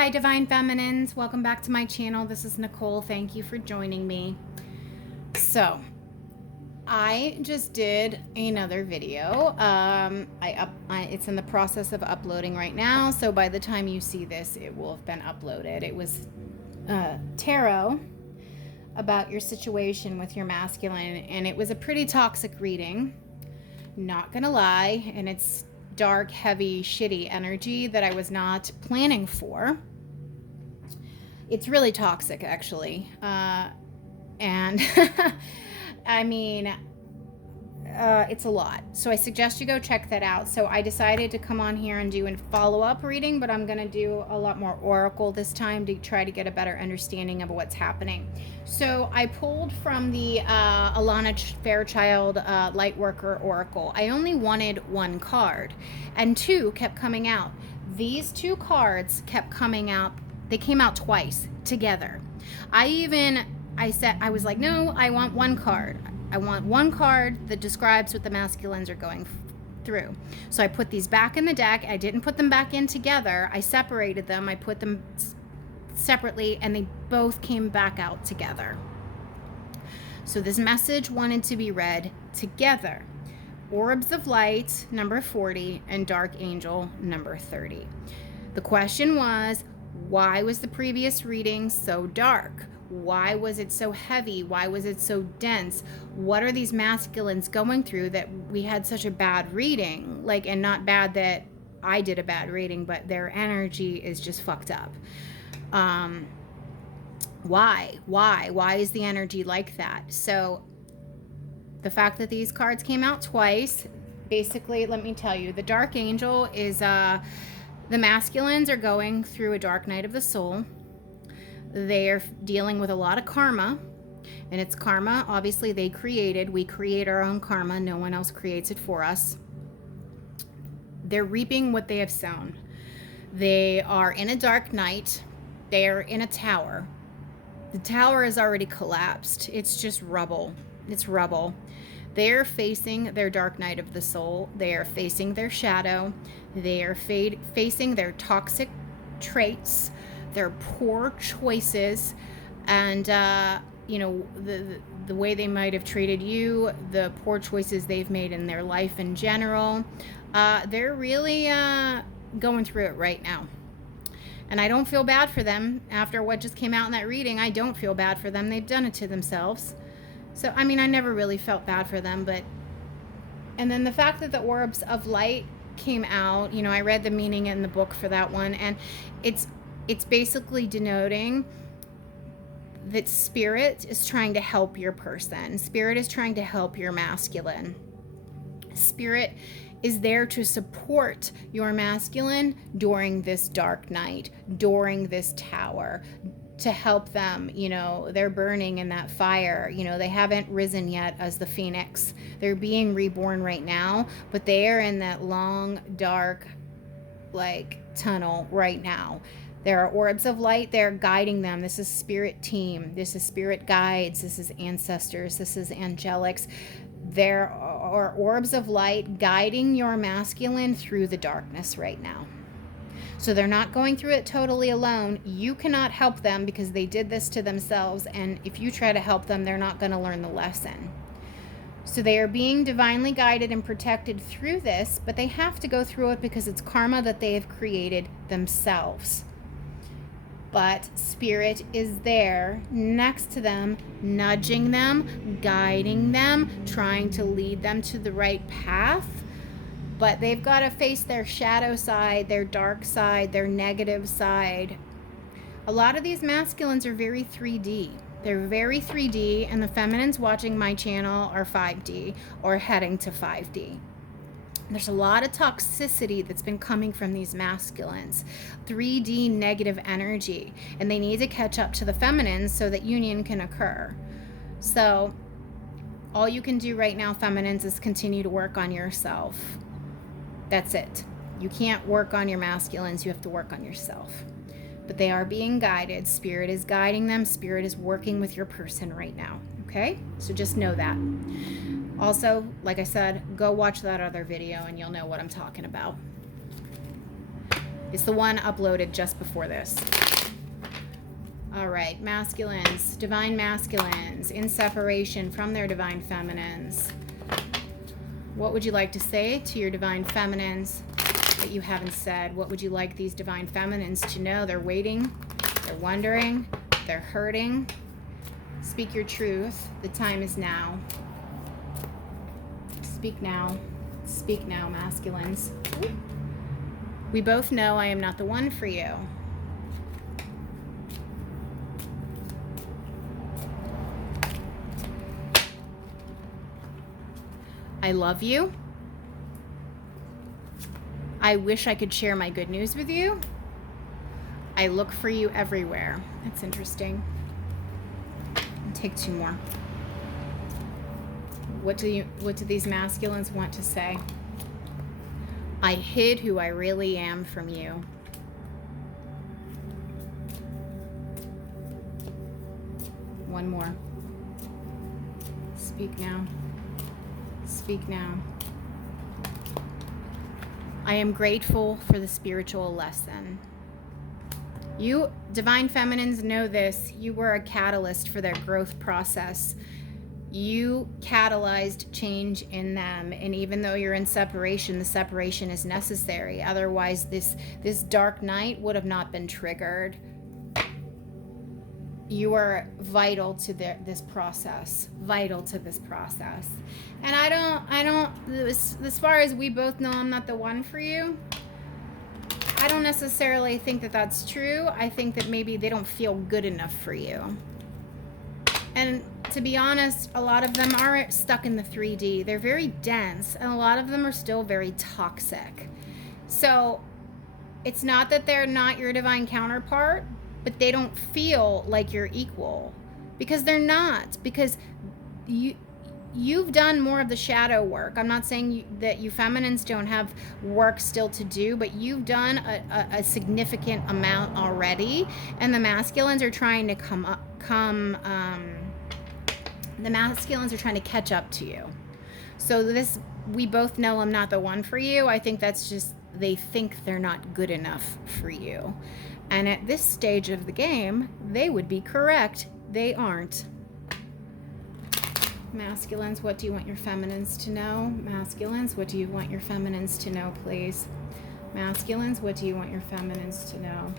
Hi, Divine Feminines. Welcome back to my channel. This is Nicole. Thank you for joining me. So, I just did another video. It's in the process of uploading right now. So by the time you see this, it will have been uploaded. It was tarot about your situation with your masculine, and it was a pretty toxic reading. Not gonna lie, and it's dark, heavy, shitty energy that I was not planning for. It's really toxic, actually. And I mean, it's a lot. So I suggest you go check that out. So I decided to come on here and do a follow-up reading, but I'm going to do a lot more oracle this time to try to get a better understanding of what's happening. So I pulled from the Alana Fairchild Lightworker Oracle. I only wanted one card, and two kept coming out. These two cards kept coming out. They came out twice together. I was like, no, I want one card. I want one card that describes what the masculines are going through. So I put these back in the deck. I didn't put them back in together. I separated them. I put them separately, and they both came back out together. So this message wanted to be read together. Orbs of Light, number 40, and Dark Angel, number 30. The question was, why was the previous reading so dark? Why was it so heavy? Why was it so dense? What are these masculines going through that we had such a bad reading? Like, and not bad that I did a bad reading, but their energy is just fucked up. Why is the energy like that? So the fact that these cards came out twice, basically, let me tell you, the Dark Angel is the masculines are going through a dark night of the soul. They're dealing with a lot of karma, and it's karma, obviously, they created. We create our own karma. No one else creates it for us. They're reaping what they have sown. They are in a dark night. They're in a tower. The tower is already collapsed. It's just rubble. It's rubble. They're facing their dark night of the soul. They are facing their shadow. They are facing their toxic traits, their poor choices, and the way they might have treated you, the poor choices they've made in their life in general. They're really going through it right now. And I don't feel bad for them. After what just came out in that reading, I don't feel bad for them. They've done it to themselves. So, I mean, I never really felt bad for them, but... And then the fact that the Orbs of Light came out, I read the meaning in the book for that one, and it's basically denoting that spirit is trying to help your person. Spirit is trying to help your masculine. Spirit is there to support your masculine during this dark night, during this tower, to help them. They're burning in that fire. They haven't risen yet as the phoenix. They're being reborn right now, but they are in that long, dark, tunnel right now. There are orbs of light. They're guiding them. This is spirit team. This is spirit guides. This is ancestors. This is angelics. There are orbs of light guiding your masculine through the darkness right now. So they're not going through it totally alone. You cannot help them because they did this to themselves. And if you try to help them, they're not going to learn the lesson. So they are being divinely guided and protected through this, but they have to go through it because it's karma that they have created themselves. But spirit is there next to them, nudging them, guiding them, trying to lead them to the right path. But they've got to face their shadow side, their dark side, their negative side. A lot of these masculines are very 3D. They're very 3D, and the feminines watching my channel are 5D or heading to 5D. There's a lot of toxicity that's been coming from these masculines, 3D negative energy, and they need to catch up to the feminines so that union can occur. So all you can do right now, feminines, is continue to work on yourself. That's it. You can't work on your masculines. You have to work on yourself. But they are being guided. Spirit is guiding them. Spirit is working with your person right now. Okay? So just know that. Also, like I said, go watch that other video and you'll know what I'm talking about. It's the one uploaded just before this. All right, masculines, divine masculines, in separation from their divine feminines. What would you like to say to your divine feminines that you haven't said? What would you like these divine feminines to know? They're waiting, they're wondering, they're hurting. Speak your truth. The time is now. Speak now. Speak now, masculines. We both know I am not the one for you. I love you. I wish I could share my good news with you. I look for you everywhere. That's interesting. I'll take 2 more. What do these masculines want to say? I hid who I really am from you. One more. Speak now. Speak now. I am grateful for the spiritual lesson. You divine feminines know this. You were a catalyst for their growth process. You catalyzed change in them, and even though you're in separation, the separation is necessary. Otherwise, this dark night would have not been triggered. You are vital to this process. Vital to this process. And I don't. As far as we both know, I'm not the one for you. I don't necessarily think that that's true. I think that maybe they don't feel good enough for you. And to be honest, a lot of them are stuck in the 3D. They're very dense, and a lot of them are still very toxic. So it's not that they're not your divine counterpart, but they don't feel like you're equal, because they're not. Because you've done more of the shadow work. I'm not saying that you feminines don't have work still to do, but you've done a significant amount already, and the masculines are trying to the masculines are trying to catch up to you. So we both know I'm not the one for you. I think that's just, they think they're not good enough for you. And at this stage of the game, they would be correct. They aren't. Masculines, what do you want your feminines to know? Masculines, what do you want your feminines to know, please? Masculines, what do you want your feminines to know?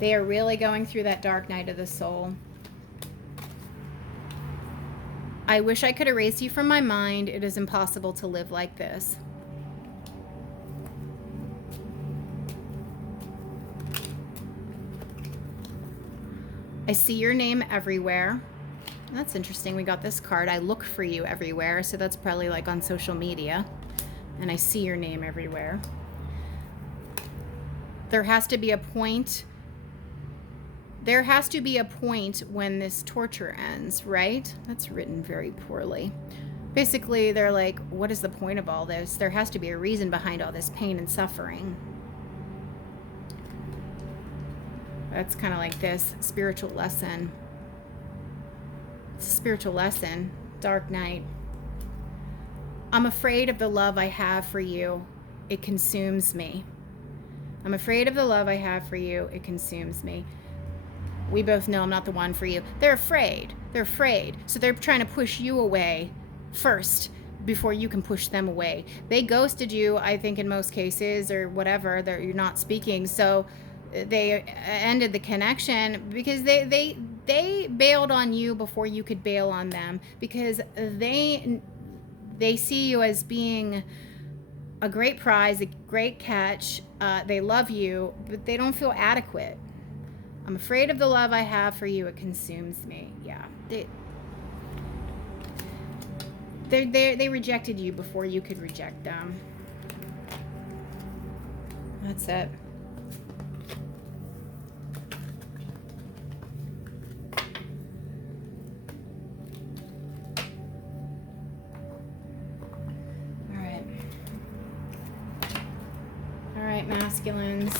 They are really going through that dark night of the soul. I wish I could erase you from my mind. It is impossible to live like this. I see your name everywhere. That's interesting. We got this card. I look for you everywhere. So that's probably like on social media. And I see your name everywhere. There has to be a point. There has to be a point when this torture ends, right? That's written very poorly. Basically, they're like, what is the point of all this? There has to be a reason behind all this pain and suffering. That's kind of like this spiritual lesson. It's a spiritual lesson. Dark night. I'm afraid of the love I have for you. It consumes me. I'm afraid of the love I have for you. It consumes me. We both know I'm not the one for you. They're afraid. They're afraid. So they're trying to push you away first before you can push them away. They ghosted you, I think, in most cases, or whatever. You're not speaking. So they ended the connection because they bailed on you before you could bail on them, because they see you as being a great prize, a great catch. They love you, but they don't feel adequate. I'm afraid of the love I have for you. It consumes me. Yeah. They rejected you before you could reject them. That's it. All right, masculines.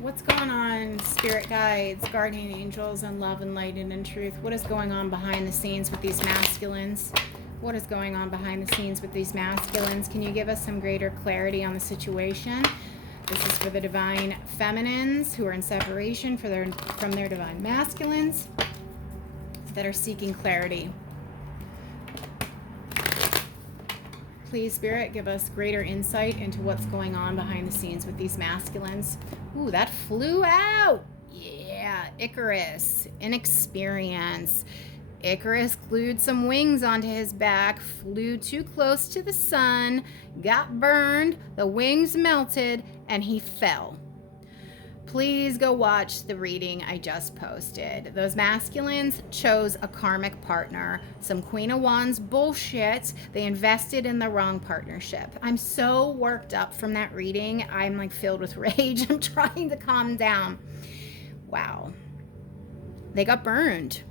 What's going on, spirit guides, guardian angels, and love and light and in truth? What is going on behind the scenes with these masculines? What is going on behind the scenes with these masculines? Can you give us some greater clarity on the situation? This is for the divine feminines who are in separation from their divine masculines that are seeking clarity. Please, Spirit, give us greater insight into what's going on behind the scenes with these masculines. Ooh, that flew out. Yeah, Icarus, inexperience. Icarus glued some wings onto his back, flew too close to the sun, got burned, the wings melted, and he fell. Please go watch the reading I just posted. Those masculines chose a karmic partner. Some Queen of Wands bullshit. They invested in the wrong partnership. I'm so worked up from that reading. I'm like filled with rage. I'm trying to calm down. Wow. They got burned.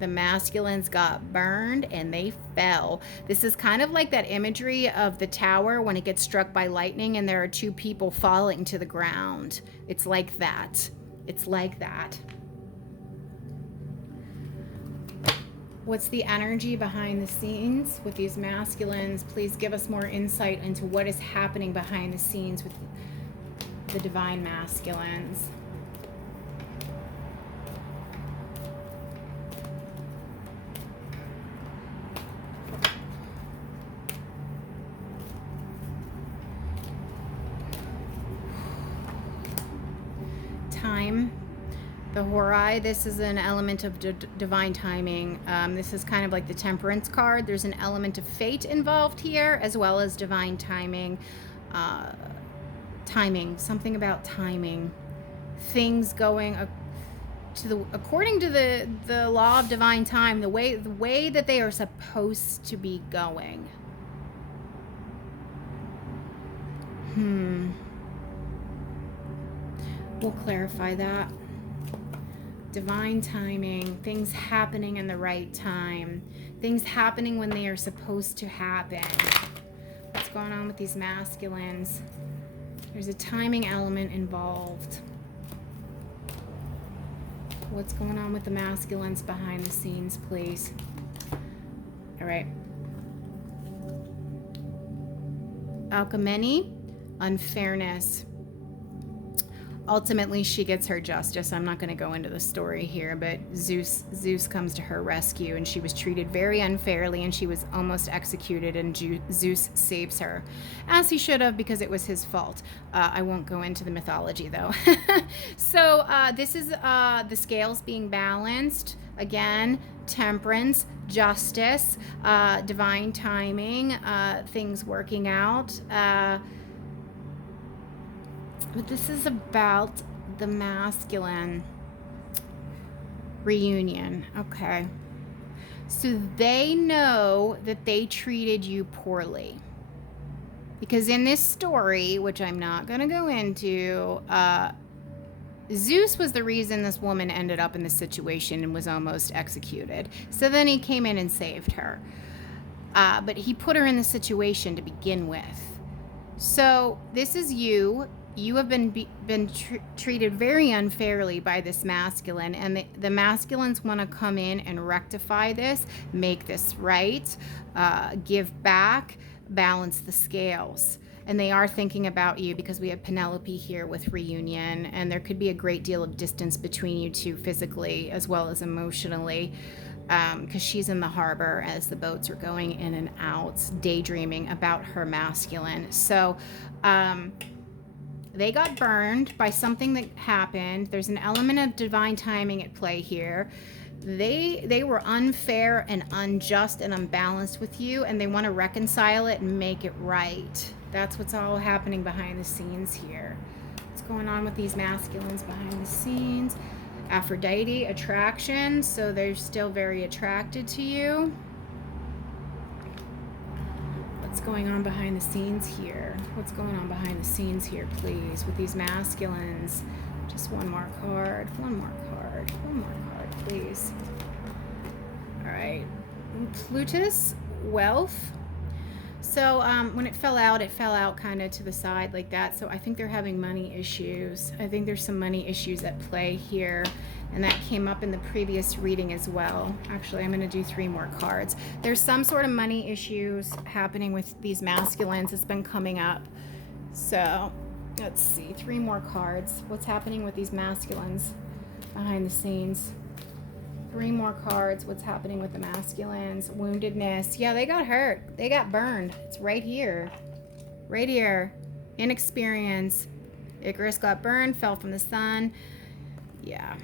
The masculines got burned and they fell. This is kind of like that imagery of the tower when it gets struck by lightning and there are two people falling to the ground. It's like that. It's like that. What's the energy behind the scenes with these masculines? Please give us more insight into what is happening behind the scenes with the divine masculines. Time, the Horai, this is an element of divine timing. This is kind of like the Temperance card. There's an element of fate involved here as well as divine timing. Timing, something about timing. Things going according to the law of divine time, the way that they are supposed to be going. We'll clarify that. Divine timing, things happening in the right time, things happening when they are supposed to happen. What's going on with these masculines? There's a timing element involved. What's going on with the masculines behind the scenes, please? All right. Alchemy, unfairness. Ultimately, she gets her justice. I'm not going to go into the story here, but Zeus comes to her rescue, and she was treated very unfairly, and she was almost executed, and Zeus saves her, as he should have, because it was his fault. I won't go into the mythology, though. So this is the scales being balanced. Again, temperance, justice, divine timing, things working out. But this is about the masculine reunion. Okay. So they know that they treated you poorly. Because in this story, which I'm not going to go into, Zeus was the reason this woman ended up in this situation and was almost executed. So then he came in and saved her. But he put her in the situation to begin with. So this is you. You have been treated very unfairly by this masculine, and the masculines want to come in and rectify this, make this right, give back, balance the scales. And they are thinking about you because we have Penelope here with reunion, and there could be a great deal of distance between you two physically as well as emotionally, because she's in the harbor as the boats are going in and out, daydreaming about her masculine. So they got burned by something that happened. There's an element of divine timing at play here. They were unfair and unjust and unbalanced with you, and they want to reconcile it and make it right. That's what's all happening behind the scenes here. What's going on with these masculines behind the scenes? Aphrodite, attraction, so they're still very attracted to you. What's going on behind the scenes here? What's going on behind the scenes here, please, with these masculines? Just one more card, one more card, one more card, please. All right. Plutus, wealth. So when it fell out kind of to the side like that. So I think they're having money issues. I think there's some money issues at play here. And that came up in the previous reading as well. Actually, I'm going to do 3 more cards. There's some sort of money issues happening with these masculines. It's been coming up. So let's see. 3 more cards. What's happening with these masculines behind the scenes? 3 more cards. What's happening with the masculines? Woundedness. Yeah, they got hurt. They got burned. It's right here. Right here. Inexperience. Icarus got burned, fell from the sun. Yeah.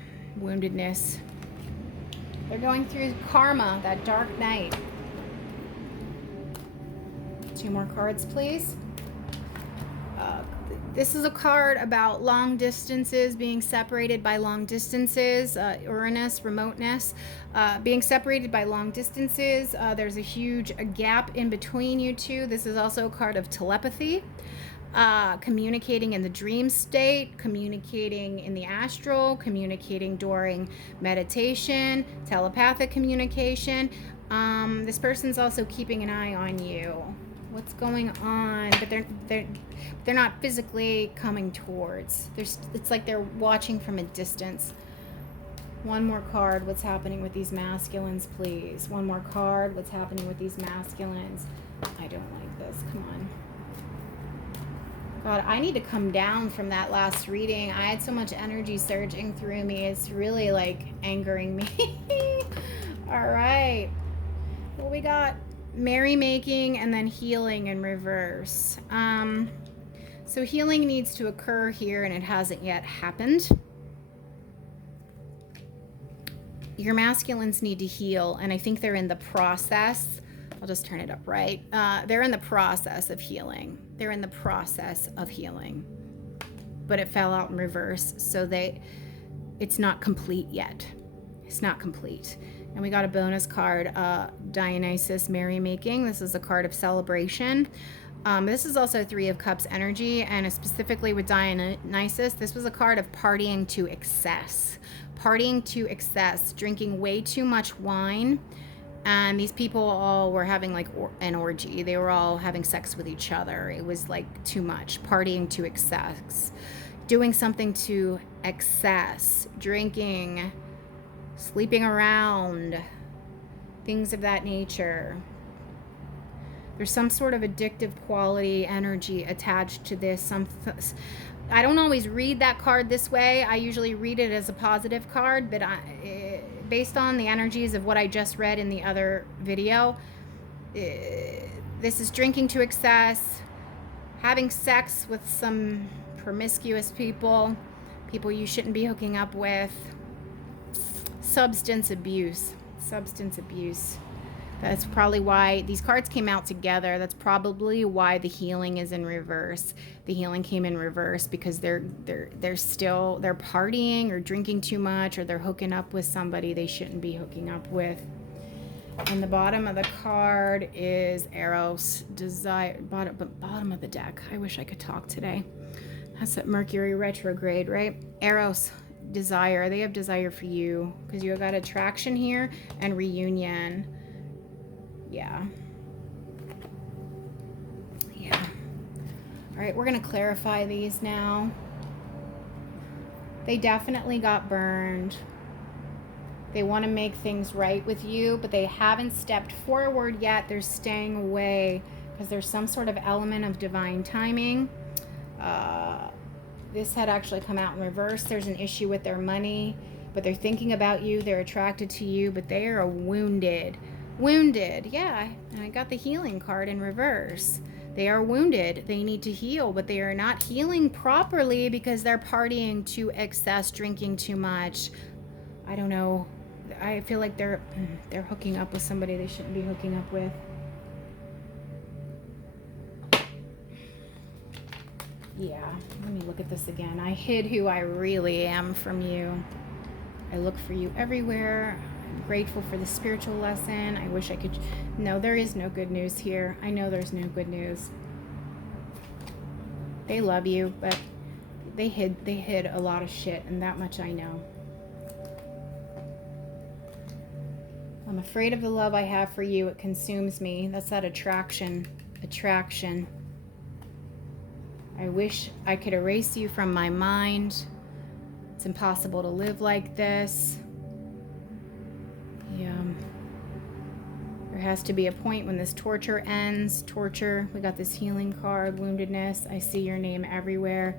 Woundedness. They're going through karma, that dark night. 2 more cards, please. This is a card about long distances, being separated by long distances, Uranus, remoteness, being separated by long distances. There's a huge gap in between you two. This is also a card of telepathy, communicating in the dream state, communicating in the astral, communicating during meditation, telepathic communication. This person's also keeping an eye on you. What's going on? But they're not physically coming towards. It's like they're watching from a distance. 1 more card. What's happening with these masculines, please? 1 more card. What's happening with these masculines? I don't like this. Come on. God, I need to come down from that last reading. I had so much energy surging through me. It's really like angering me. All right. Well, we got merrymaking and then healing in reverse. So healing needs to occur here and it hasn't yet happened. Your masculines need to heal, and I think they're in the process. I'll just turn it up, right? They're in the process of healing. They're in the process of healing. But it fell out in reverse, so it's not complete yet. It's not complete. And we got a bonus card, Dionysus, merrymaking. This is a card of celebration. This is also 3 of Cups energy, and specifically with Dionysus, this was a card of partying to excess. Partying to excess, drinking way too much wine. And these people all were having like an orgy. They were all having sex with each other. It was like too much. Partying to excess. Doing something to excess. Drinking, sleeping around, things of that nature. There's some sort of addictive quality, energy attached to this. I don't always read that card this way. I usually read it as a positive card, but based on the energies of what I just read in the other video, this is drinking to excess, having sex with some promiscuous people you shouldn't be hooking up with, substance abuse. That's probably why these cards came out together. That's probably why the healing is in reverse. The healing came in reverse because they're partying or drinking too much, or they're hooking up with somebody they shouldn't be hooking up with. And the bottom of the card is Eros, desire. Bottom of the deck. I wish I could talk today. That's that Mercury retrograde, right? Eros, desire. They have desire for you because you got attraction here and reunion. Yeah. All right, we're going to clarify these now. They definitely got burned. They want to make things right with you, but they haven't stepped forward yet. They're staying away because there's some sort of element of divine timing. This had actually come out in reverse. There's an issue with their money, but they're thinking about you. They're attracted to you, but they are wounded. Yeah, and I got the healing card in reverse. They are wounded. They need to heal, but they are not healing properly because they're partying to excess, drinking too much. I don't know. I feel like they're hooking up with somebody they shouldn't be hooking up with. Yeah, let me look at this again. I hid who I really am from you. I look for you everywhere. I'm grateful for the spiritual lesson. I wish I could. No, there is no good news here. I know there's no good news. They love you, but they hid a lot of shit, and that much I know. I'm afraid of the love I have for you. It consumes me. That's that attraction. Attraction. I wish I could erase you from my mind. It's impossible to live like this. Yeah. There has to be a point when this torture ends. Torture. We got this healing card. Woundedness. I see your name everywhere.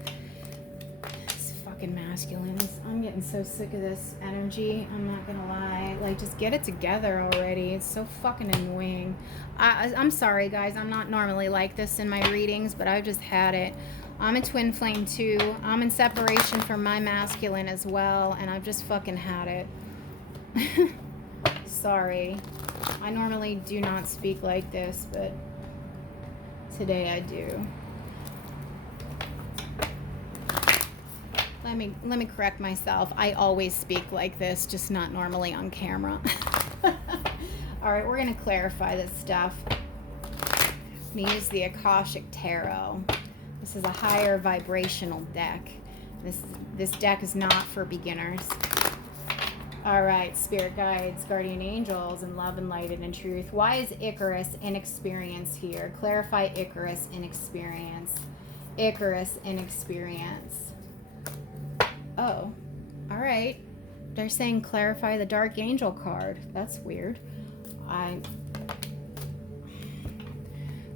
It's fucking masculine. I'm getting so sick of this energy. I'm not gonna lie. Like, just get it together already. It's so fucking annoying. I'm sorry, guys. I'm not normally like this in my readings, but I've just had it. I'm a twin flame too. I'm in separation from my masculine as well, and I've just fucking had it. Sorry. I normally do not speak like this, but today I do. Let me correct myself. I always speak like this, just not normally on camera. All right, we're going to clarify this stuff. I'm going to use the Akashic Tarot. This is a higher vibrational deck. This deck is not for beginners. All right, spirit guides, guardian angels, and love, and light, and truth. Why is Icarus inexperience here? Clarify Icarus inexperience. Icarus inexperience. Oh, all right. They're saying clarify the dark angel card. That's weird.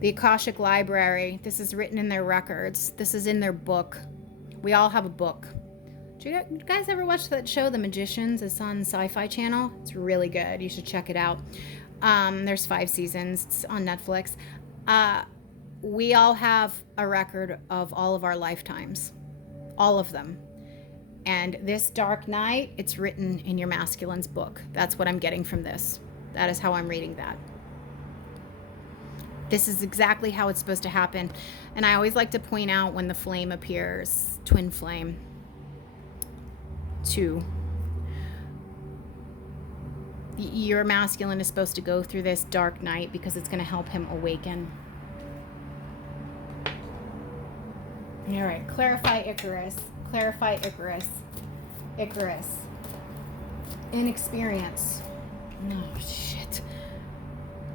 The Akashic Library. This is written in their records. This is in their book. We all have a book. Do you guys ever watch that show, The Magicians? It's on Sci-Fi Channel. It's really good. You should check it out. There's 5 seasons. It's on Netflix. We all have a record of all of our lifetimes. All of them. And this dark night, it's written in your masculine's book. That's what I'm getting from this. That is how I'm reading that. This is exactly how it's supposed to happen. And I always like to point out when the flame appears, twin flame. 2. Your masculine is supposed to go through this dark night because it's going to help him awaken. All right, clarify Icarus. Clarify Icarus. Icarus. Inexperience. Oh, shit.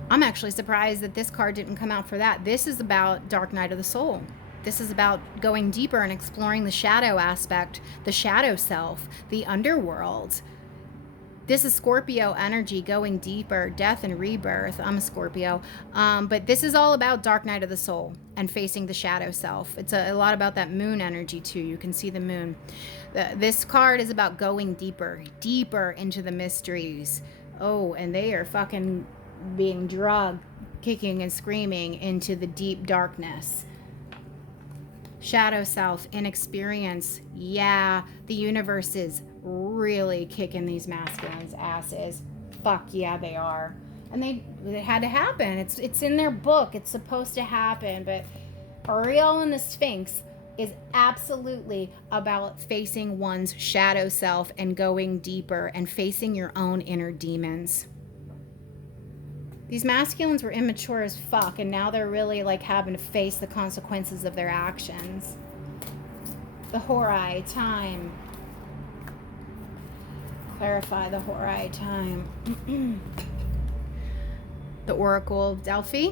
I'm actually surprised that this card didn't come out for that. This is about Dark Night of the Soul. This is about going deeper and exploring the shadow aspect, the shadow self, the underworld. This is Scorpio energy, going deeper, death and rebirth. I'm a Scorpio. But this is all about Dark Night of the Soul and facing the shadow self. It's a lot about that moon energy too. You can see the moon. This card is about going deeper, deeper into the mysteries. Oh, and they are fucking being drugged, kicking and screaming into the deep darkness. Shadow self, inexperience. Yeah, the universe is really kicking these masculines' asses. Fuck yeah, they are. And it had to happen. It's in their book. It's supposed to happen. But Ariel and the Sphinx is absolutely about facing one's shadow self and going deeper and facing your own inner demons. These masculines were immature as fuck, and now they're really like having to face the consequences of their actions. The Horai, time. Clarify the Horai, time. The Oracle of Delphi.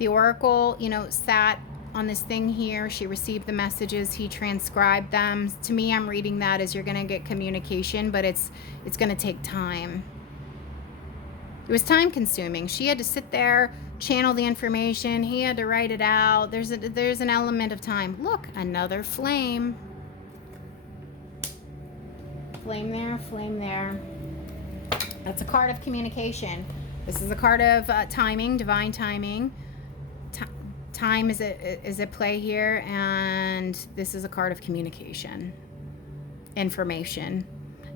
The Oracle, sat on this thing here. She received the messages. He transcribed them. To me, I'm reading that as you're going to get communication, but it's going to take time. It was time consuming. She had to sit there, channel the information. He had to write it out. There's an element of time. Look, another flame. Flame there, flame there. That's a card of communication. This is a card of timing, divine timing. Time is at play here, and this is a card of communication, information,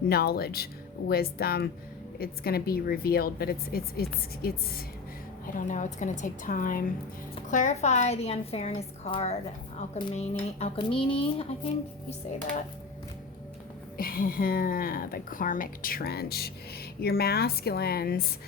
knowledge, wisdom. It's going to be revealed, but it's I don't know, it's going to take time. Clarify the unfairness card. Alchemy, I think you say that. The karmic trench. Your masculines,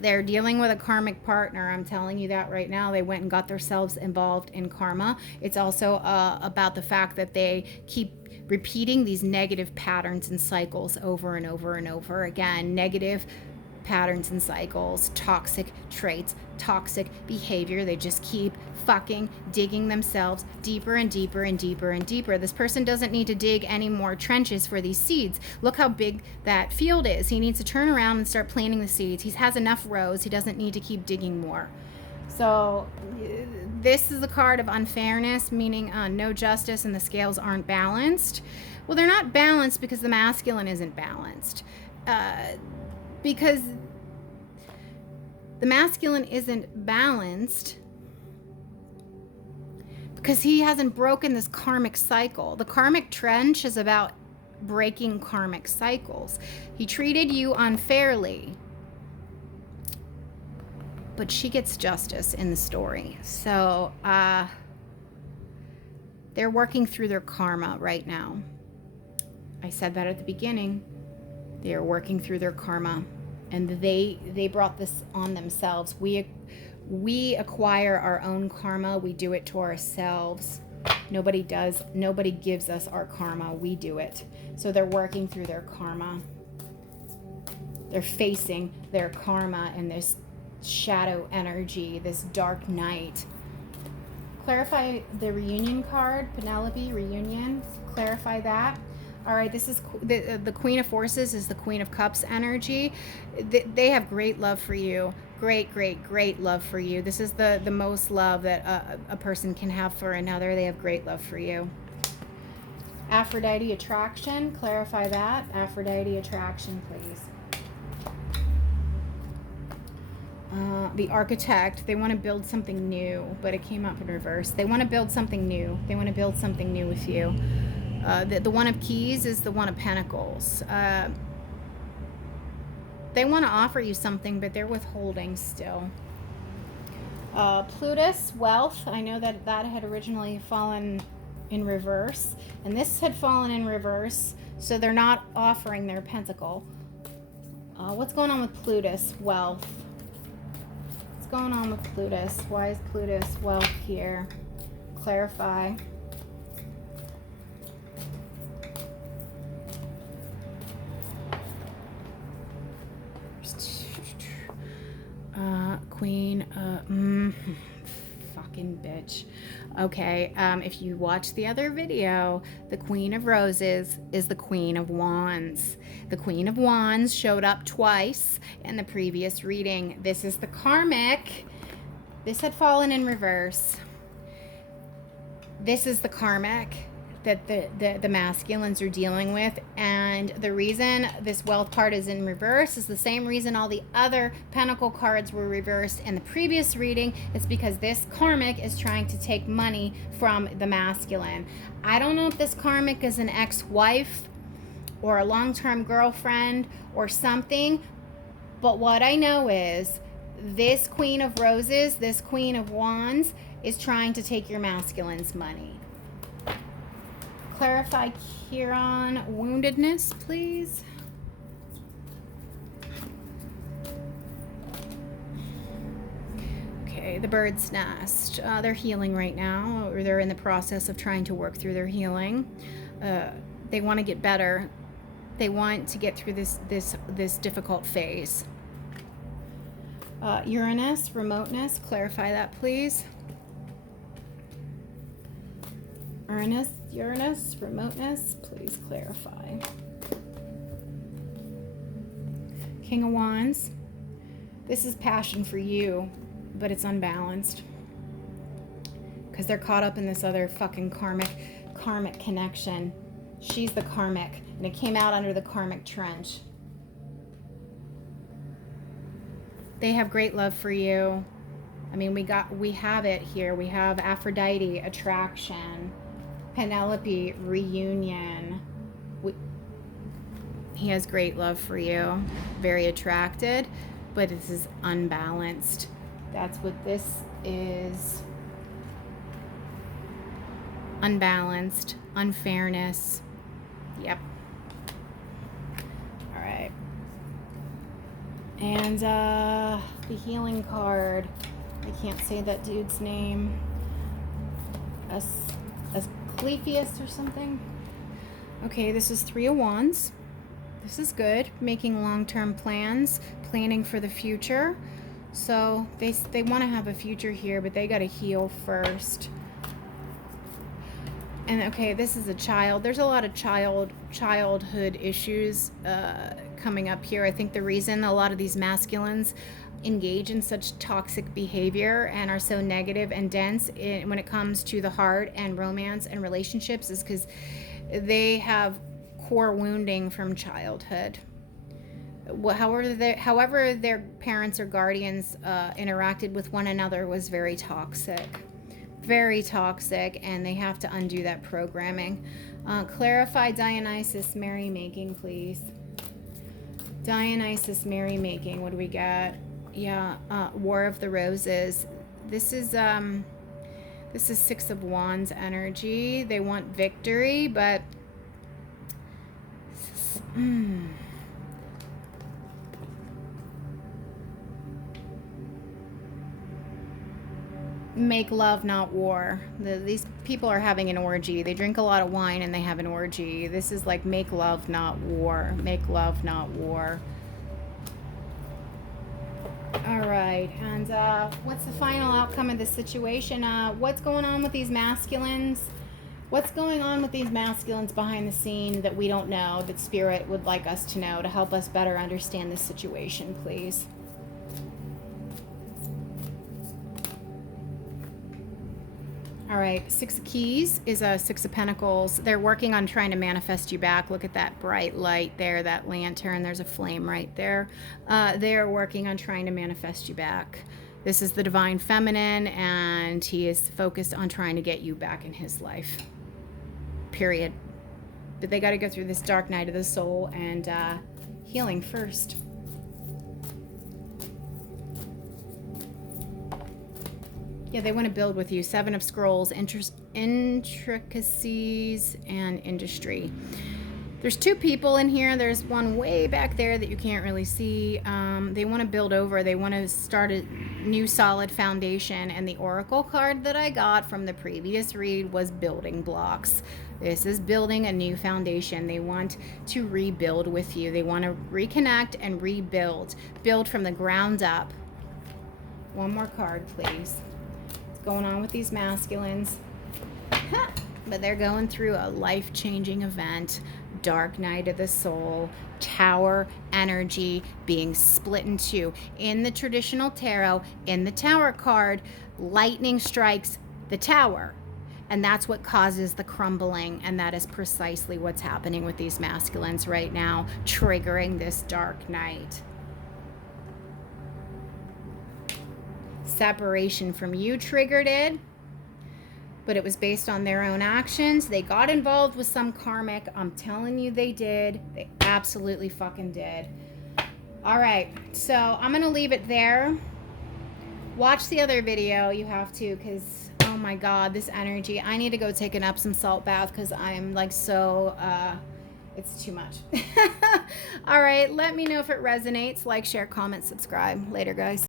they're dealing with a karmic partner. I'm telling you that right now. They went and got themselves involved in karma. It's also about the fact that they keep repeating these negative patterns and cycles over and over and over again. Negative patterns and cycles, toxic traits, toxic behavior. They just keep fucking digging themselves deeper and deeper and deeper and deeper. This person doesn't need to dig any more trenches for these seeds. Look how big that field is. He needs to turn around and start planting the seeds. He has enough rows. He doesn't need to keep digging more. So this is the card of unfairness, meaning no justice and the scales aren't balanced. Well, they're not balanced because the masculine isn't balanced. Because the masculine isn't balanced because he hasn't broken this karmic cycle. The karmic trench is about breaking karmic cycles. He treated you unfairly, but she gets justice in the story. So they're working through their karma right now. I said that at the beginning. They are working through their karma, and they brought this on themselves. We acquire our own karma. We do it to ourselves. Nobody gives us our karma. We do it. So they're working through their karma. They're facing their karma in this shadow energy, this dark night. Clarify the reunion card, Penelope, reunion. Clarify that. All right, this is the Queen of Forces is the Queen of Cups energy. They have great love for you. Great, great, great love for you. This is the most love that a person can have for another. They have great love for you. Aphrodite attraction. Clarify that. Aphrodite attraction, please. The Architect. They want to build something new, but it came up in reverse. They want to build something new. They want to build something new with you. The One of Keys is the One of Pentacles. They want to offer you something, but they're withholding still. Plutus, wealth. I know that had originally fallen in reverse, and this had fallen in reverse, so they're not offering their pentacle. What's going on with Plutus, wealth? What's going on with Plutus? Why is Plutus wealth here? Clarify. Queen, fucking bitch. Okay, if you watch the other video, the Queen of Roses is the Queen of Wands. The Queen of Wands showed up twice in the previous reading. This is the karmic. This had fallen in reverse. This is the karmic that the masculines are dealing with, and the reason this wealth card is in reverse is the same reason all the other pentacle cards were reversed in the previous reading. It's because this karmic is trying to take money from the masculine. I don't know if this karmic is an ex-wife or a long-term girlfriend or something, but what I know is this Queen of Roses, this Queen of Wands, is trying to take your masculine's money. Clarify Chiron woundedness, please. Okay, the bird's nest. They're healing right now, or they're in the process of trying to work through their healing. They want to get better. They want to get through this difficult phase. Uranus, remoteness. Clarify that, please. Uranus, remoteness, please clarify. King of Wands. This is passion for you, but it's unbalanced. Because they're caught up in this other fucking karmic connection. She's the karmic, and it came out under the karmic trench. They have great love for you. I mean, we have it here. We have Aphrodite, attraction. Penelope, reunion. He has great love for you. Very attracted, but this is unbalanced. That's what this is. Unbalanced, unfairness. Yep. All right. And the healing card. I can't say that dude's name. Asclepius or something. Okay, this is Three of Wands. This is good. Making long-term plans, planning for the future. So they want to have a future here, but they got to heal first. And okay, this is a child. There's a lot of childhood issues coming up here. I think the reason a lot of these masculines engage in such toxic behavior and are so negative and dense when it comes to the heart and romance and relationships is because they have core wounding from childhood. However their parents or guardians interacted with one another was very toxic, and they have to undo that programming. Clarify Dionysus merrymaking, please. Dionysus merrymaking. What do we got? Yeah, War of the Roses. This is Six of Wands energy. They want victory, but make love, not war. These people are having an orgy. They drink a lot of wine and they have an orgy. This is like make love, not war. Make love, not war. All right, and what's the final outcome of this situation? What's going on with these masculines? What's going on with these masculines behind the scene that we don't know, that Spirit would like us to know to help us better understand this situation, please? All right, Six of Keys is a Six of Pentacles. They're working on trying to manifest you back. Look at that bright light there, that lantern. There's a flame right there. They're working on trying to manifest you back. This is the Divine Feminine, and he is focused on trying to get you back in his life. Period. But they got to go through this dark night of the soul and healing first. Yeah, they want to build with you. Seven of Scrolls, intricacies, and industry. There's two people in here. There's one way back there that you can't really see. They want to build over. They want to start a new solid foundation. And the Oracle card that I got from the previous read was building blocks. This is building a new foundation. They want to rebuild with you. They want to reconnect and rebuild. Build from the ground up. One more card, please. Going on with these masculines, but they're going through a life-changing event. Dark night of the soul, tower energy being split in two. In the traditional tarot, in the tower card, lightning strikes the tower, and that's what causes the crumbling, and that is precisely what's happening with these masculines right now, triggering this dark night. Separation from you triggered it, but it was based on their own actions. They got involved with some karmic. I'm telling you, they did. They absolutely fucking did. All right, so I'm gonna leave it there. Watch the other video. You have to, because oh my god, this energy. I need to go take an Epsom salt bath because I'm like so it's too much. All right, let me know if it resonates. Like, share, comment, subscribe. Later, guys.